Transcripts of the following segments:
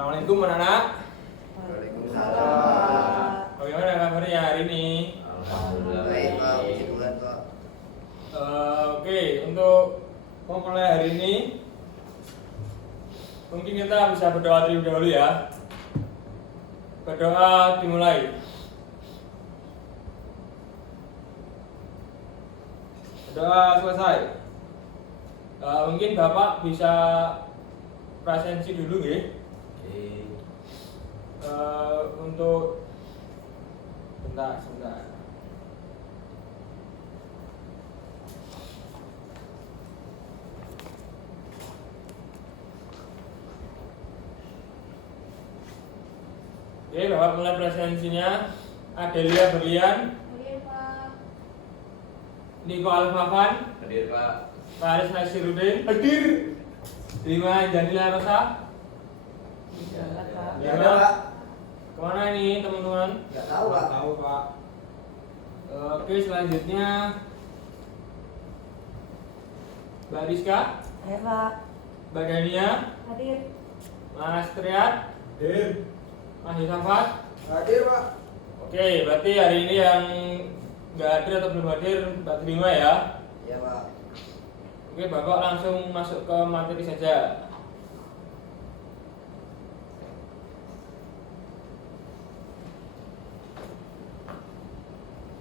Assalamualaikum anak-anak. Waalaikumsalam. Bagaimana kabarnya hari ini? Alhamdulillah baik Pak, puji Tuhan Pak. Oke, untuk memulai hari ini mungkin kita bisa berdoa terlebih dahulu ya. Berdoa dimulai. Berdoa selesai. Mungkin Bapak bisa presensi dulu ya. Untuk sebentar. Oke, Bapak mulai presensinya. Adelia Berlian, Hadir Pak. Niko Alfafan, Hadir Pak. Faris Nasirudin, hadir. Rima Janila Rosa. Ya Pak. Kemana ini teman-teman? Enggak tahu Pak. Tahu Pak. Oke, selanjutnya Mbak Rizka, Hadir Pak. Mbak Dania, Hadir. Mas Triat, Hadir. Mas Yusafat. Hadir Pak. Oke, berarti hari ini yang nggak hadir atau belum hadir Mbak Terima ya. Ya Pak. Oke, Bapak langsung masuk ke materi saja.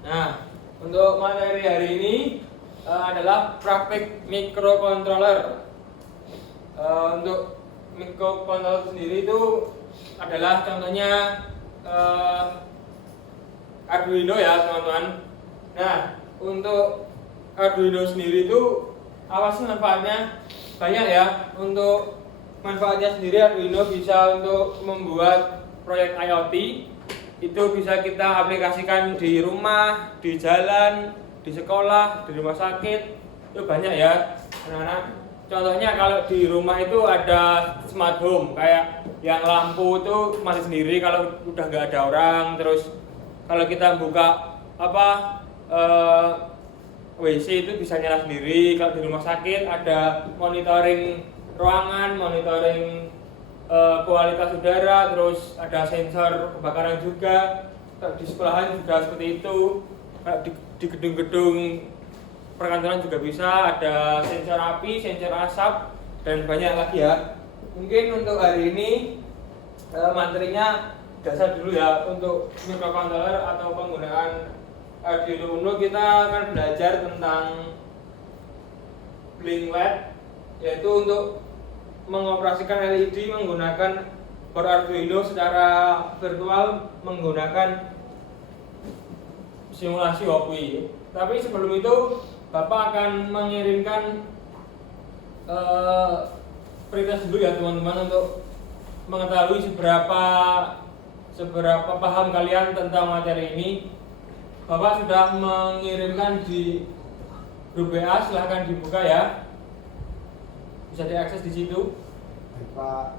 Nah, untuk materi hari ini adalah praktik microcontroller. Untuk microcontroller sendiri itu adalah contohnya Arduino ya teman-teman. Nah, untuk Arduino sendiri itu apa sih manfaatnya? Banyak ya. Untuk manfaatnya sendiri Arduino bisa untuk membuat proyek IoT. Itu bisa kita aplikasikan di rumah, di jalan, di sekolah, di rumah sakit. Itu banyak ya anak-anak. Contohnya kalau di rumah itu ada smart home, kayak yang lampu itu mati sendiri kalau udah nggak ada orang. Terus kalau kita buka WC itu bisa nyala sendiri. Kalau di rumah sakit ada monitoring ruangan, monitoring kualitas udara, terus ada sensor kebakaran juga. Di sekolahan juga seperti itu. Di gedung-gedung perkantoran juga bisa ada sensor api, sensor asap, dan banyak lagi ya. Mungkin untuk hari ini materinya dasar dulu ya. Untuk microcontroller atau penggunaan Arduino Uno kita akan belajar tentang blink LED, yaitu untuk mengoperasikan LED menggunakan board Arduino secara virtual menggunakan simulasi Hopwi. Tapi sebelum itu Bapak akan mengirimkan pretest dulu ya teman-teman untuk mengetahui seberapa paham kalian tentang materi ini. Bapak sudah mengirimkan di grup WA, silahkan dibuka ya. Bisa diakses di situ. Pak.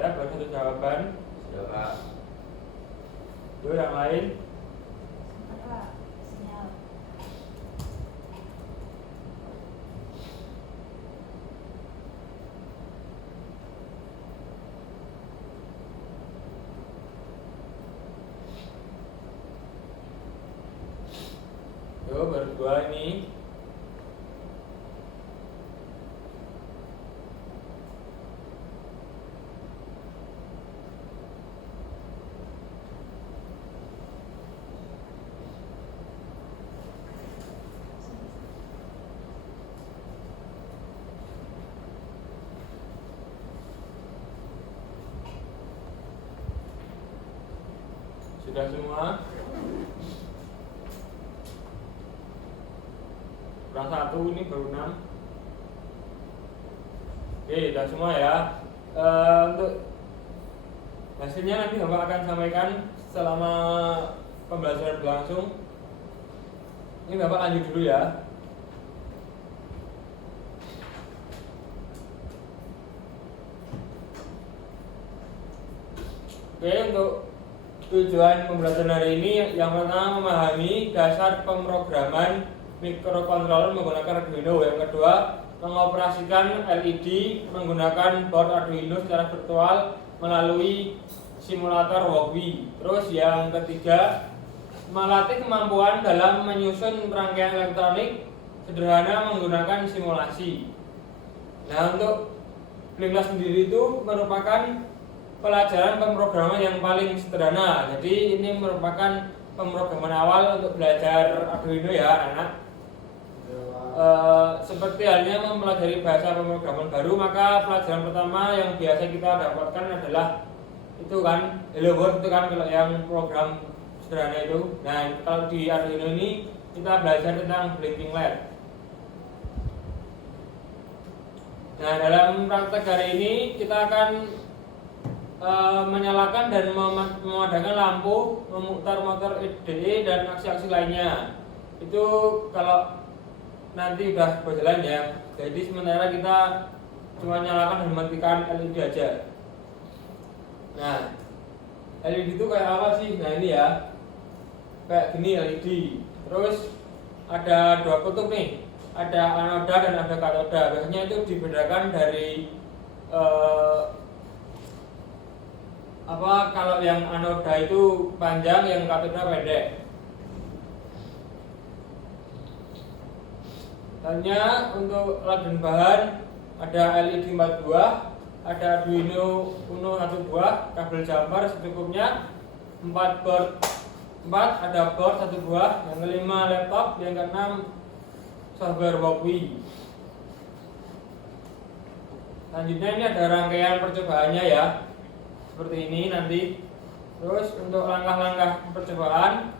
Ya, baru satu jawaban. Sudah Pak. Yuk yang lain. Pak. Sinyal. Yuk, baru dua ini. Sudah semua? Kurang satu, ini baru 6. Oke, sudah semua ya. Untuk hasilnya nanti Bapak akan sampaikan selama pembelajaran berlangsung. Ini Bapak lanjut dulu ya. Oke, untuk tujuan pembelajaran hari ini yang pertama memahami dasar pemrograman mikrokontroler menggunakan Arduino. Yang kedua, mengoperasikan LED menggunakan board Arduino secara virtual melalui simulator Walkwie. Terus yang ketiga, melatih kemampuan dalam menyusun rangkaian elektronik sederhana menggunakan simulasi. Nah, untuk Blinkelas sendiri itu merupakan pelajaran pemrograman yang paling sederhana. Jadi ini merupakan pemrograman awal untuk belajar Arduino ya anak. Seperti halnya mempelajari bahasa pemrograman baru, maka pelajaran pertama yang biasa kita dapatkan adalah itu kan Hello World, itu kan kalau yang program sederhana itu. Nah, kalau di Arduino ini kita belajar tentang Blinking Light. Nah, dalam praktek hari ini kita akan menyalakan dan memadamkan lampu, memutar motor EDE dan aksi-aksi lainnya. Itu kalau nanti udah berjalan ya. Jadi sementara kita cuma nyalakan dan mematikan LED aja. Nah, LED itu kayak apa sih? Nah ini ya, kayak gini LED. Terus ada dua kutub nih, ada anoda dan ada katoda. Biasanya itu dibedakan dari kalau yang anoda itu panjang, yang katoda pendek. Hanya untuk alat dan bahan ada LED 4 buah, ada Arduino Uno 1 buah, kabel jumper secukupnya, 4 ada board 1 buah, yang kelima laptop, yang keenam software Walkwie. Selanjutnya ini ada rangkaian percobaannya ya, seperti ini nanti. Terus untuk langkah-langkah percobaan,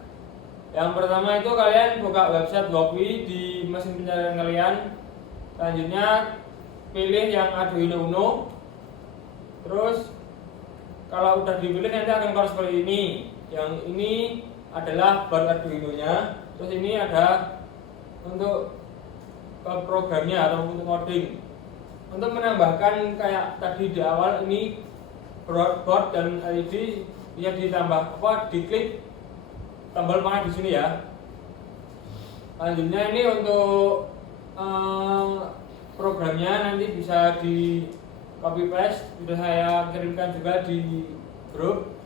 yang pertama itu kalian buka website Walkwie di mesin pencarian kalian. Selanjutnya pilih yang Arduino Uno. Terus kalau udah dipilih nanti akan keluar seperti ini. Yang ini adalah board Arduino-nya. Terus ini ada untuk programnya atau untuk coding. Untuk menambahkan kayak tadi di awal, ini board dan LED bisa ditambah diklik tombol panah di sini ya. Selanjutnya ini untuk programnya nanti bisa di copy paste, sudah saya kirimkan juga di grup.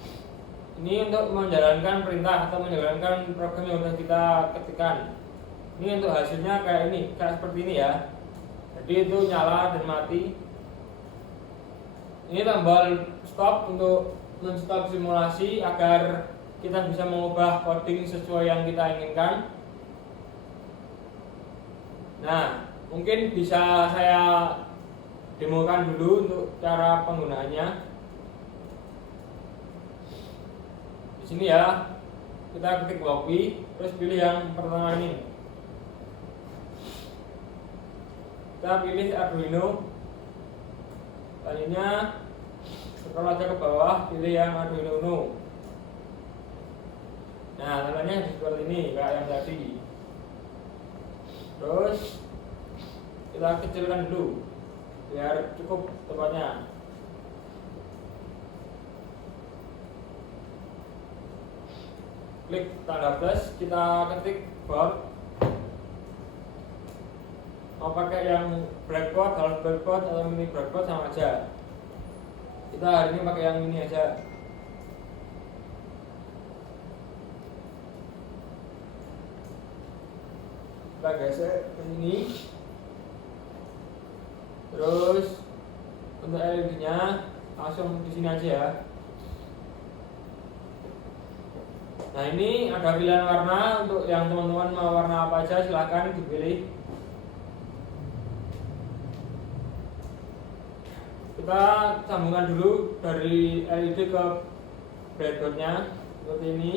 Ini untuk menjalankan perintah atau menjalankan program yang sudah kita ketikkan. Ini untuk hasilnya kayak ini, kayak seperti ini ya. Jadi itu nyala dan mati. Ini tombol stop untuk men-stop simulasi agar kita bisa mengubah coding sesuai yang kita inginkan. Nah, mungkin bisa saya demokan dulu untuk cara penggunaannya. Di sini ya, kita ketik Walkwie, terus pilih yang pertama ini. Kita pilih Arduino. Selanjutnya scroll aja ke bawah, pilih yang Arduino Uno. Nah, namanya seperti ini kayak yang tadi. Terus kita kecilkan dulu biar cukup tempatnya. Klik tanda plus, kita ketik board. Mau pakai yang blackboard, half blackboard atau mini blackboard sama aja. Kita hari ini pakai yang mini aja. Kita gesek ke sini. Terus untuk LED-nya langsung di sini aja ya. Nah, ini ada pilihan warna. Untuk yang teman-teman mau warna apa aja silahkan dipilih. Kita sambungkan dulu dari LED ke breadboard-nya seperti ini.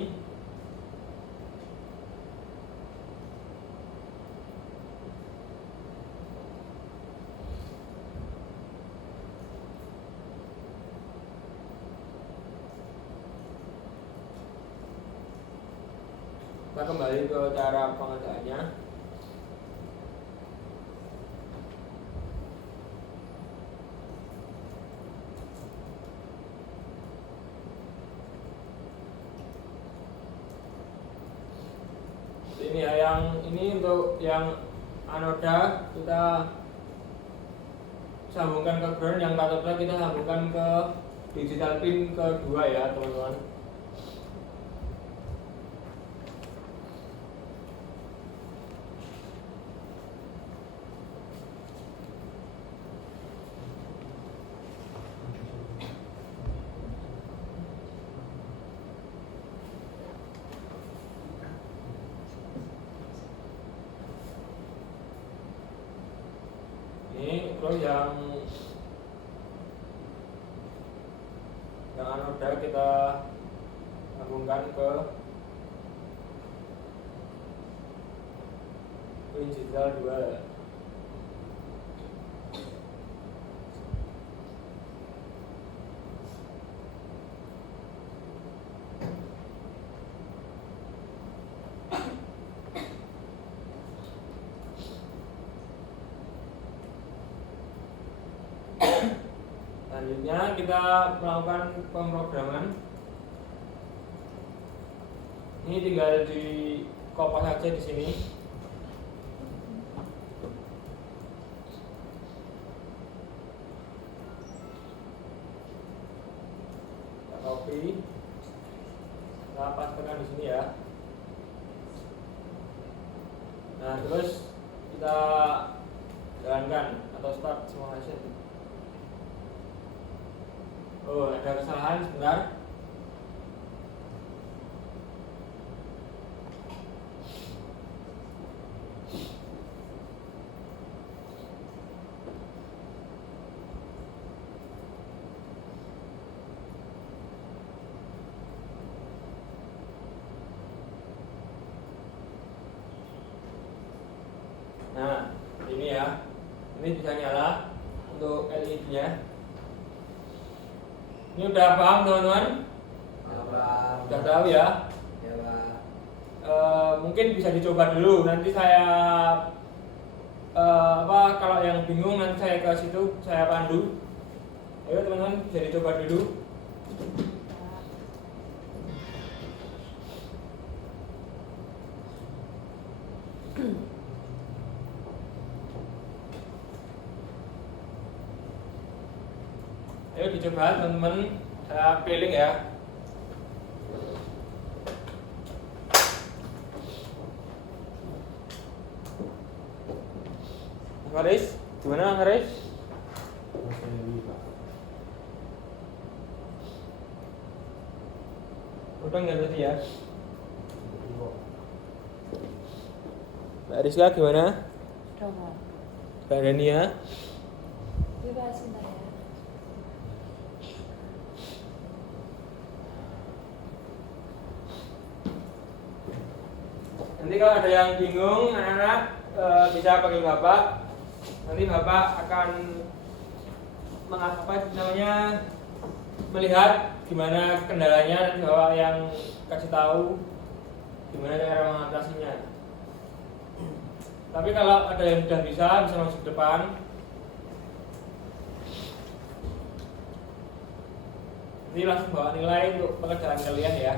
Kita kembali ke cara pengerjaannya. ini untuk yang anoda kita sambungkan ke ground, yang katoda kita sambungkan ke digital pin kedua ya teman-teman. Ini terus yang anoda kita sambungkan ke pin digital 2. Selanjutnya kita melakukan pemrograman. Ini tinggal di copy saja di sini. Kita copy, kita pastekan di sini ya. Nah terus kita jalankan atau start simulation. Oh, ada kesalahan sebentar. Nah, ini ya. Ini bisa nyala untuk LED-nya. Ini udah paham teman-teman? Udah tahu ya? Ya Pak. Mungkin bisa dicoba dulu. Nanti saya kalau yang bingung nanti saya ke situ saya pandu. Ayo teman-teman bisa dicoba dulu. Ayo dicoba teman-teman, saya keliling ya. Haris, gimana Haris? Udah nggak tadi ya? Mbak Rizka gimana? Coba. Mbak Dania? Coba sebentar ya. Nanti kalau ada yang bingung, anak-anak bisa panggil Bapak. Nanti Bapak akan melihat gimana kendalanya, nanti Bapak yang kasih tahu gimana cara mengatasinya. Tapi kalau ada yang sudah bisa masuk depan. Nanti langsung bawa nilai untuk pekerjaan kalian ya.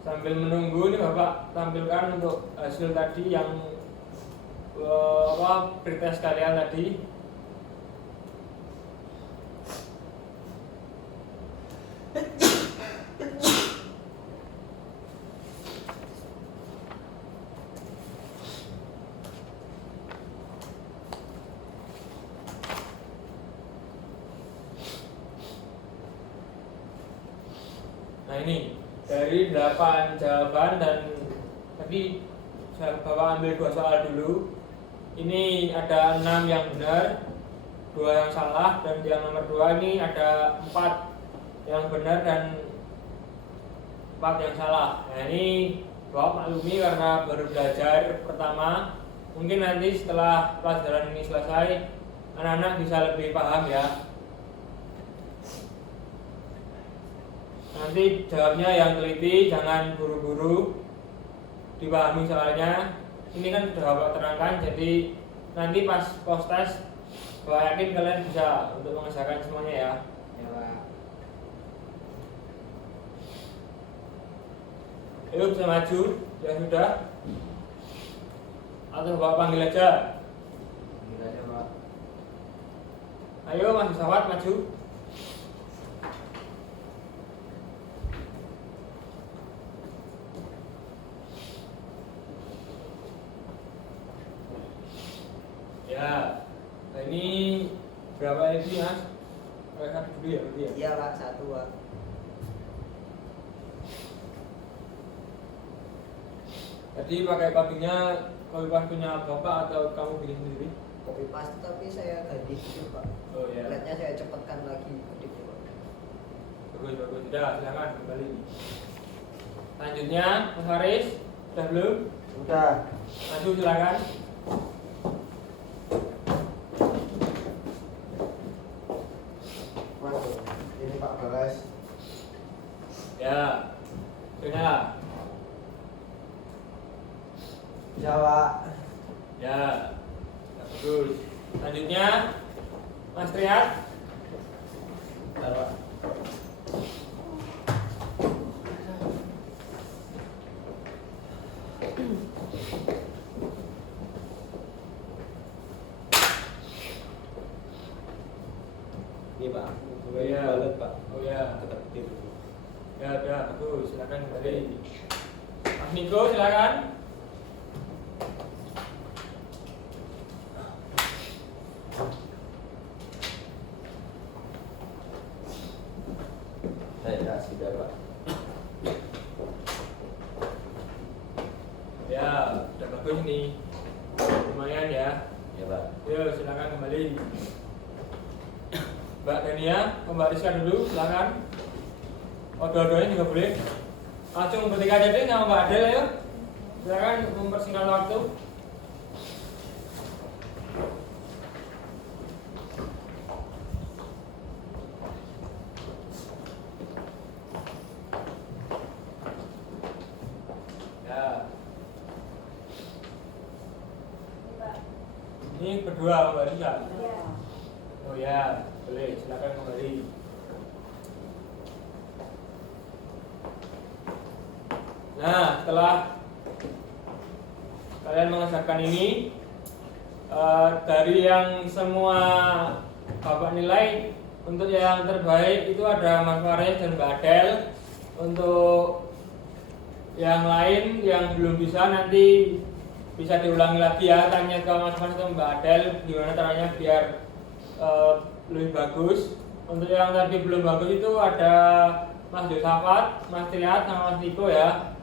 Sambil menunggu nih Bapak tampilkan untuk hasil tadi yang pretest kalian tadi. Nah ini dari 8 jawaban, dan tadi Bapak ambil 2 soal dulu. Ini ada 6 yang benar, 2 yang salah, dan yang nomor 2 ini ada 4 yang benar dan 4 yang salah. Nah ini Bapak maklumi karena baru belajar pertama. Mungkin nanti setelah pelajaran ini selesai, anak-anak bisa lebih paham ya. Nanti jawabnya yang teliti, jangan buru-buru dipahami soalnya. Ini kan sudah Bapak terangkan, jadi nanti pas post test Bapak yakin kalian bisa untuk mengerjakan semuanya ya. Ya Pak. Ayo bisa maju, ya sudah. Atau Bapak panggil aja. Gila aja Pak. Ayo Mas Pesawat maju. Ya, nah ini berapa ini Mas? Satu dulu ya, berarti ya. Iya Pak, 1 Pak. Jadi pakai pastinya punya Bapak atau kamu bikin sendiri? Copy paste tapi saya ganti gitu Pak. Oh ya. Flatnya saya cepatkan lagi ketiknya Pak. Bagus, sudah silakan kembali. Selanjutnya Mas Faris, sudah belum? Sudah. Maju silakan. Waduh, ini Pak Bagas. Ya, sudah. Ya Pak. Ya, bagus. Selanjutnya Mas Triat. Bentar, Pak. Ini Pak. Oh iya. Balet Pak. Oh ya. Tetap kecil. Ya, udah bagus. Silakan kembali. Mas Niko silakan. Saya sudah Pak. Ya, udah bagus nih. Lumayan ya. Ya Pak. Yuk, silakan kembali. Mbak Dania, membariskan dulu, silakan. Dua-duanya juga boleh. Langsung ketik aja deh sama Mbak Adel ya. Silakan mempersingkat waktu. Ya. Ini berdua Mbak Risa. Oh ya, boleh, silakan kembali. Nah, setelah kalian mengerjakan ini, dari yang semua Bapak nilai, untuk yang terbaik itu ada Mas Faris dan Mbak Adel. Untuk yang lain yang belum bisa nanti bisa diulangi lagi ya, tanya ke Mas Faris atau Mbak Adel gimana caranya biar lebih bagus. Untuk yang tadi belum bagus itu ada Mas Josafat, Mas Triat, sama Mas Niko ya.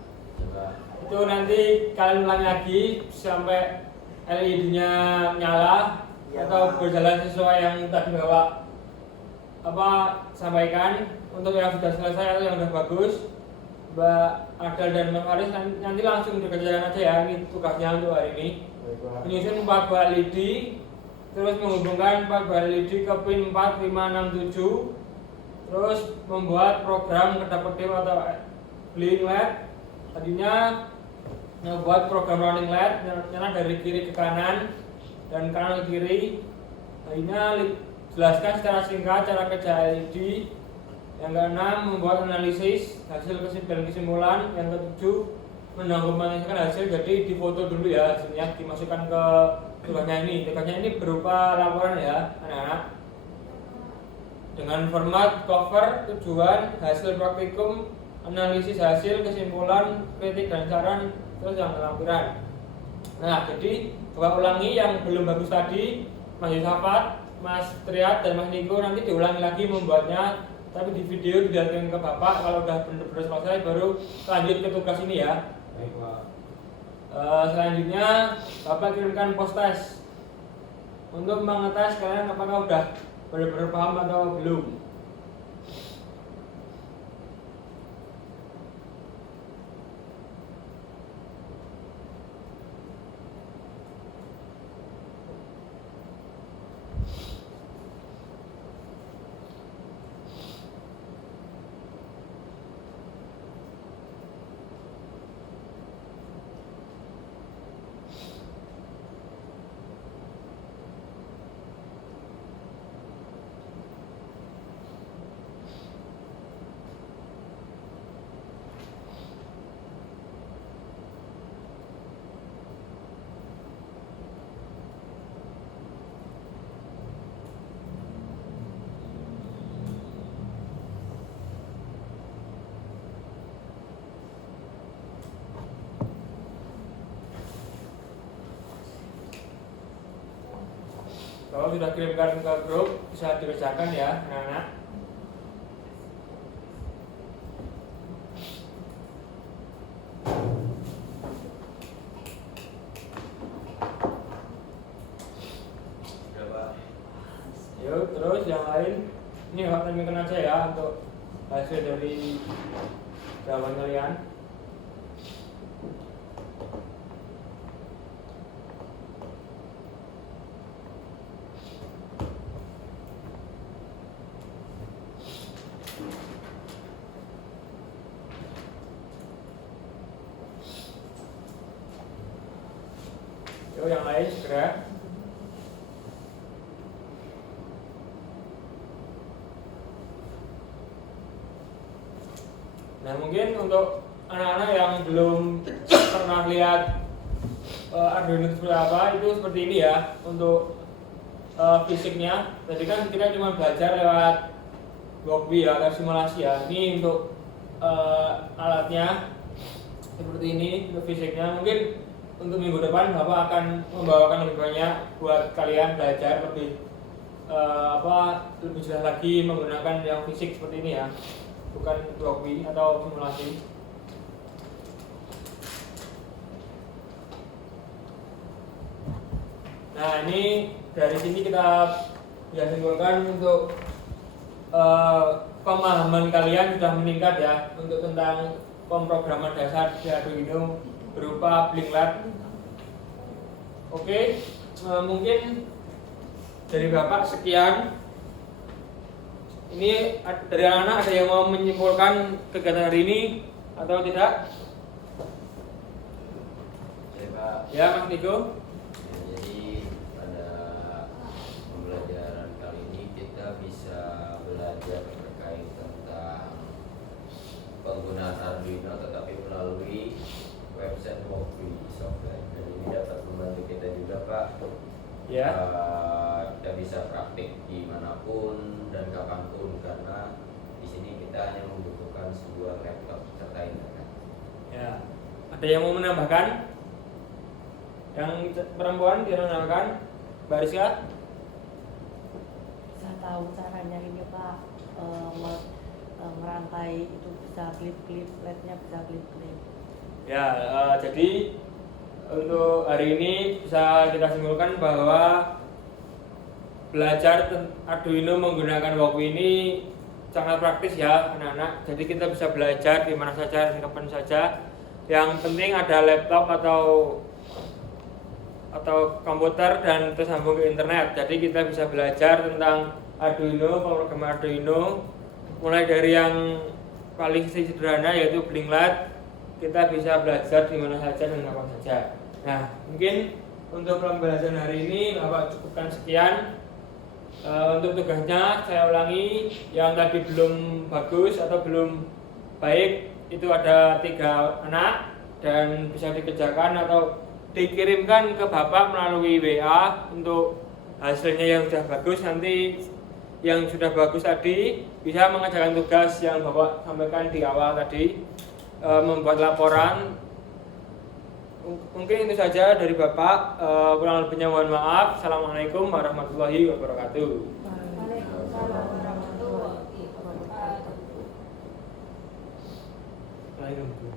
Itu nanti kalian ulangi lagi sampai LED-nya nyala Ya, atau Pak. berjalan sesuai yang tadi Bapak sampaikan. Untuk yang sudah selesai atau yang sudah bagus, Mbak Adel dan Mas Faris nanti langsung dikerjakan aja ya. Ini tugasnya untuk hari ini. Baik Pak. Menyusun 4 buah LED, terus menghubungkan 4 buah LED ke pin 4, 5, 6, 7, terus membuat program kedap kedip atau blinking LED. Tadinya membuat program running LED nyala dari kiri ke kanan dan kanan ke kiri. Tadinya jelaskan secara singkat cara kerja LED. Yang keenam, membuat analisis hasil dan kesimpulan. Yang ketujuh, mendokumentasikan hasil, jadi difoto dulu ya hasilnya, dimasukkan ke tugasnya ini. Tugasnya ini berupa laporan ya anak-anak, dengan format cover, tujuan, hasil praktikum, analisis hasil, kesimpulan, kritik dan saran, terus yang lampiran. Nah, jadi Bapak ulangi yang belum bagus tadi, Mas Yusafat, Mas Triat dan Mas Niko nanti diulangi lagi membuatnya, tapi di video didatangkan ke Bapak. Kalau udah benar-benar selesai baru lanjut ke tugas ini ya. Baik Pak. Selanjutnya Bapak kirimkan post test untuk mengetes kalian apakah udah benar-benar paham atau belum. Bapak sudah kirimkan ke grup, bisa dikerjakan ya anak-anak. Sudah Pak. Yuk, terus yang lain. Ini Bapak temukan aja ya untuk hasil dari jawaban kalian. Yuk, yang lain segera. Nah, mungkin untuk anak-anak yang belum pernah lihat Arduino itu seperti apa, itu seperti ini ya untuk fisiknya. Tadi kan kita cuma belajar lewat Walkbee ya, atau simulasi ya. Ini untuk alatnya seperti ini untuk fisiknya. Mungkin untuk minggu depan Bapak akan membawakan lebih banyak buat kalian belajar lebih lebih jelas lagi menggunakan yang fisik seperti ini ya, bukan Walkbee atau simulasi. Nah, ini dari sini kita bisa simpulkan untuk pemahaman kalian sudah meningkat ya untuk tentang pemrograman dasar di Arduino berupa Blinklat. Oke, mungkin dari Bapak sekian. Ini dari anak-anak ada yang mau menyimpulkan kegiatan hari ini atau tidak? Ya Pak. Ya, Mas Niko. Ya, jadi pada pembelajaran kali ini kita bisa belajar terkait tentang penggunaan Arduino tetapi melalui website Walkbee software. Dan ini dapat membantu kita juga Pak. Ya. Kita bisa praktik dimanapun dan kapanpun karena di sini kita hanya membutuhkan sebuah laptop serta internet. Ya. Ada yang mau menambahkan? Yang perempuan dia menambahkan? Mbak Rizka? Bisa tahu caranya ini Pak, merangkai itu bisa klip-klip, LED-nya bisa klip-klip. Ya, jadi untuk hari ini bisa kita simpulkan bahwa belajar Arduino menggunakan Walkbee ini sangat praktis ya anak-anak. Jadi kita bisa belajar di mana saja dan kapan saja. Yang penting ada laptop atau komputer dan tersambung ke internet. Jadi kita bisa belajar tentang Arduino, pemrograman Arduino, mulai dari yang paling sederhana yaitu Blinklat. Kita bisa belajar di mana saja dan kapan saja. Nah, mungkin untuk pembelajaran hari ini Bapak cukupkan sekian. Untuk tugasnya saya ulangi, yang tadi belum bagus atau belum baik itu ada 3 anak dan bisa dikerjakan atau dikirimkan ke Bapak melalui WA untuk hasilnya yang sudah bagus. Nanti yang sudah bagus tadi bisa mengerjakan tugas yang Bapak sampaikan di awal tadi, membuat laporan. Mungkin itu saja dari Bapak. Kurang lebihnya mohon maaf. Assalamualaikum warahmatullahi wabarakatuh. Waalaikumsalam warahmatullahi wabarakatuh.